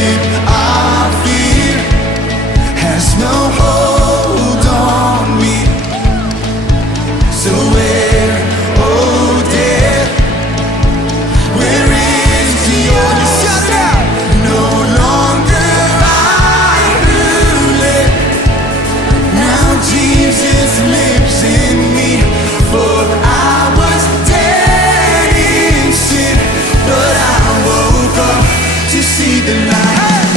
ship I fear has no hold on me. So where, oh death, where is your shout it out? No longer I who live, now Jesus lives in me. For I was dead in sin, but I woke up to see the light.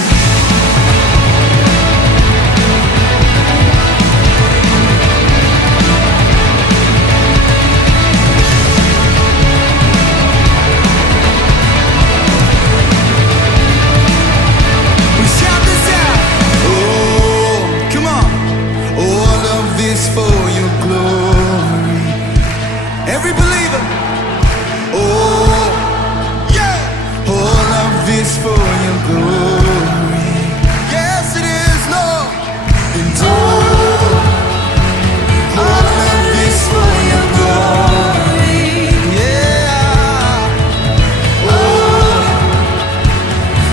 We shout this out. Oh, come on. All of this for your glory. Every believer. Oh, yeah. All of this for your glory. Yes, it is, Lord. And all of this for your glory. Yeah. Oh,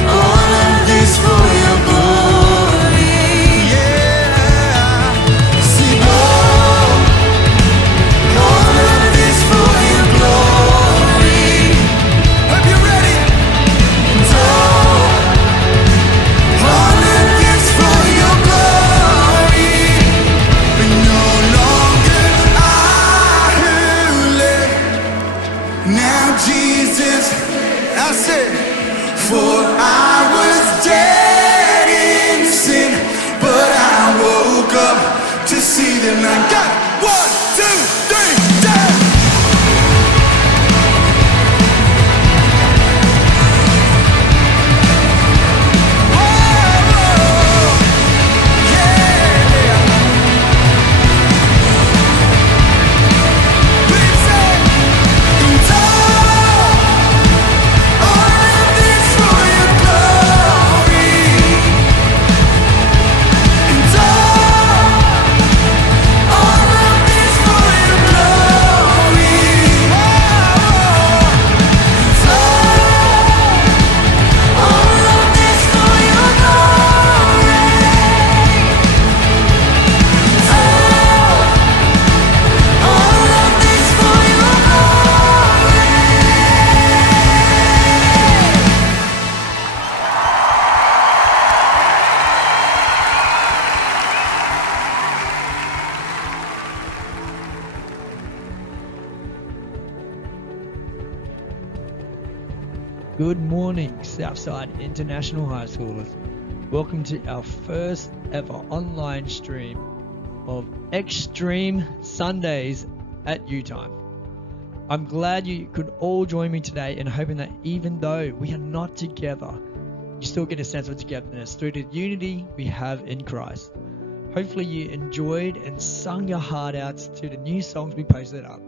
all of this for your glory. Yeah. See, all of this for your glory. Hope you're ready. And all of this for your glory. But no longer I who live, now Jesus, I said, for I was dead in sin, but I woke up to see the light. Got it. 1, 2, 3, down. Good morning, Southside International High Schoolers. Welcome to our first ever online stream of Extreme Sundays at U Time. I'm glad you could all join me today and hoping that even though we are not together, you still get a sense of togetherness through the unity we have in Christ. Hopefully you enjoyed and sung your heart out to the new songs we posted up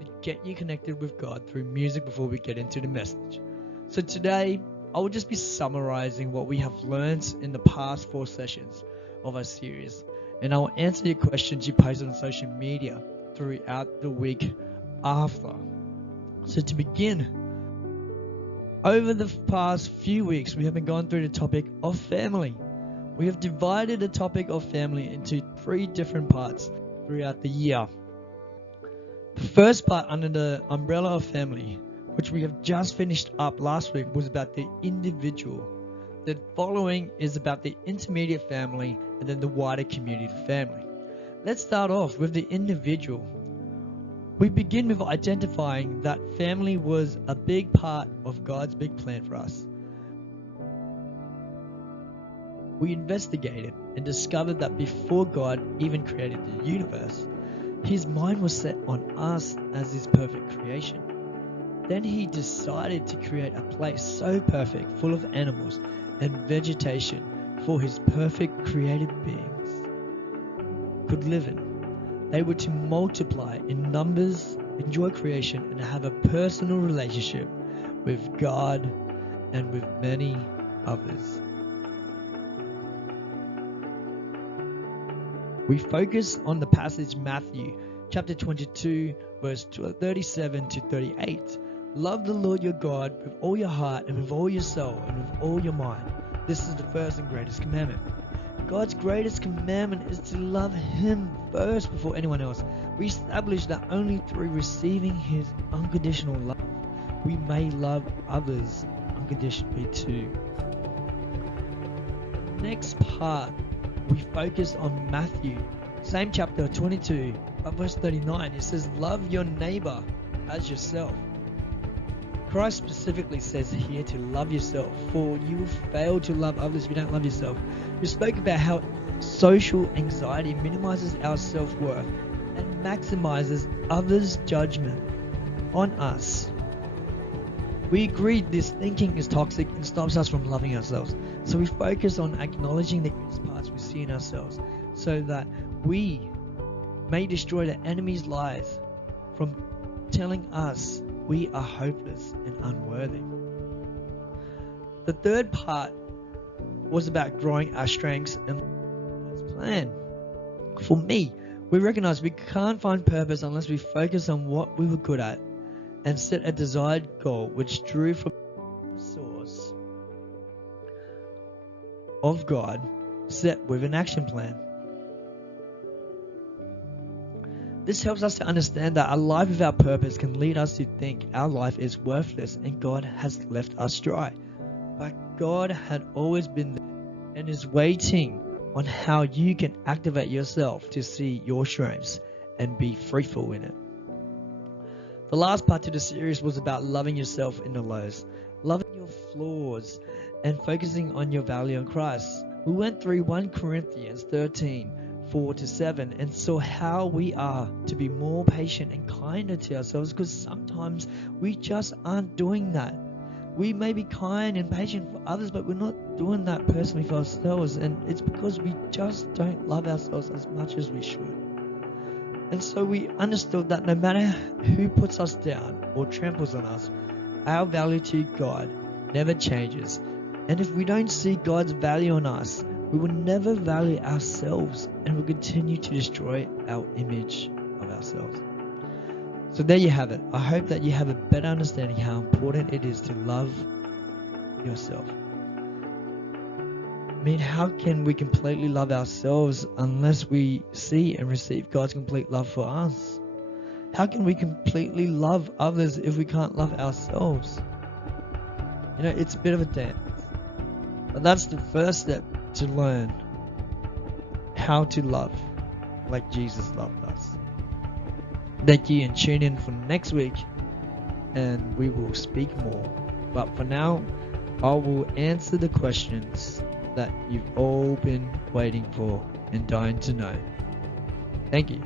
to get you connected with God through music before we get into the message. So today, I will just be summarizing what we have learned in the past 4 sessions of our series, and I will answer your questions you posted on social media throughout the week after. So to begin, over the past few weeks, we have been going through the topic of family. We have divided the topic of family into 3 different parts throughout the year. The first part under the umbrella of family, which we have just finished up last week, was about the individual. The following is about the intermediate family and then the wider community family. Let's start off with the individual. We begin with identifying that family was a big part of God's big plan for us. We investigated and discovered that before God even created the universe, His mind was set on us as His perfect creation. Then He decided to create a place so perfect, full of animals and vegetation for His perfect created beings could live in. They were to multiply in numbers, enjoy creation, and have a personal relationship with God and with many others. We focus on the passage Matthew chapter 22 verse 37 to 38. Love the Lord your God with all your heart and with all your soul and with all your mind. This is the first and greatest commandment. God's greatest commandment is to love Him first before anyone else. We establish that only through receiving His unconditional love, we may love others unconditionally too. Next part, we focus on Matthew, same chapter 22, verse 39. It says, love your neighbor as yourself. Christ specifically says here to love yourself, for you will fail to love others if you don't love yourself. We spoke about how social anxiety minimizes our self-worth and maximizes others' judgment on us. We agreed this thinking is toxic and stops us from loving ourselves. So we focus on acknowledging the good parts we see in ourselves so that we may destroy the enemy's lies from telling us we are hopeless and unworthy. The third part was about growing our strengths and God's plan. For me, we recognize we can't find purpose unless we focus on what we were good at and set a desired goal which drew from the source of God, set with an action plan. This helps us to understand that a life without purpose can lead us to think our life is worthless and God has left us dry. But God had always been there and is waiting on how you can activate yourself to see your strengths and be fruitful in it. The last part to the series was about loving yourself in the lows, loving your flaws, and focusing on your value in Christ. We went through 1 Corinthians 13, 4-7 and saw how we are to be more patient and kinder to ourselves, because sometimes we just aren't doing that. We may be kind and patient for others, but we're not doing that personally for ourselves, and it's because we just don't love ourselves as much as we should. And so we understood that no matter who puts us down or tramples on us, our value to God never changes. And if we don't see God's value in us, we will never value ourselves and will continue to destroy our image of ourselves. So there you have it. I hope that you have a better understanding how important it is to love yourself. I mean, how can we completely love ourselves unless we see and receive God's complete love for us? How can we completely love others if we can't love ourselves? You know, it's a bit of a dance. But that's the first step to learn how to love like Jesus loved us. Thank you, and tune in for next week and we will speak more. But for now, I will answer the questions that you've all been waiting for and dying to know. Thank you.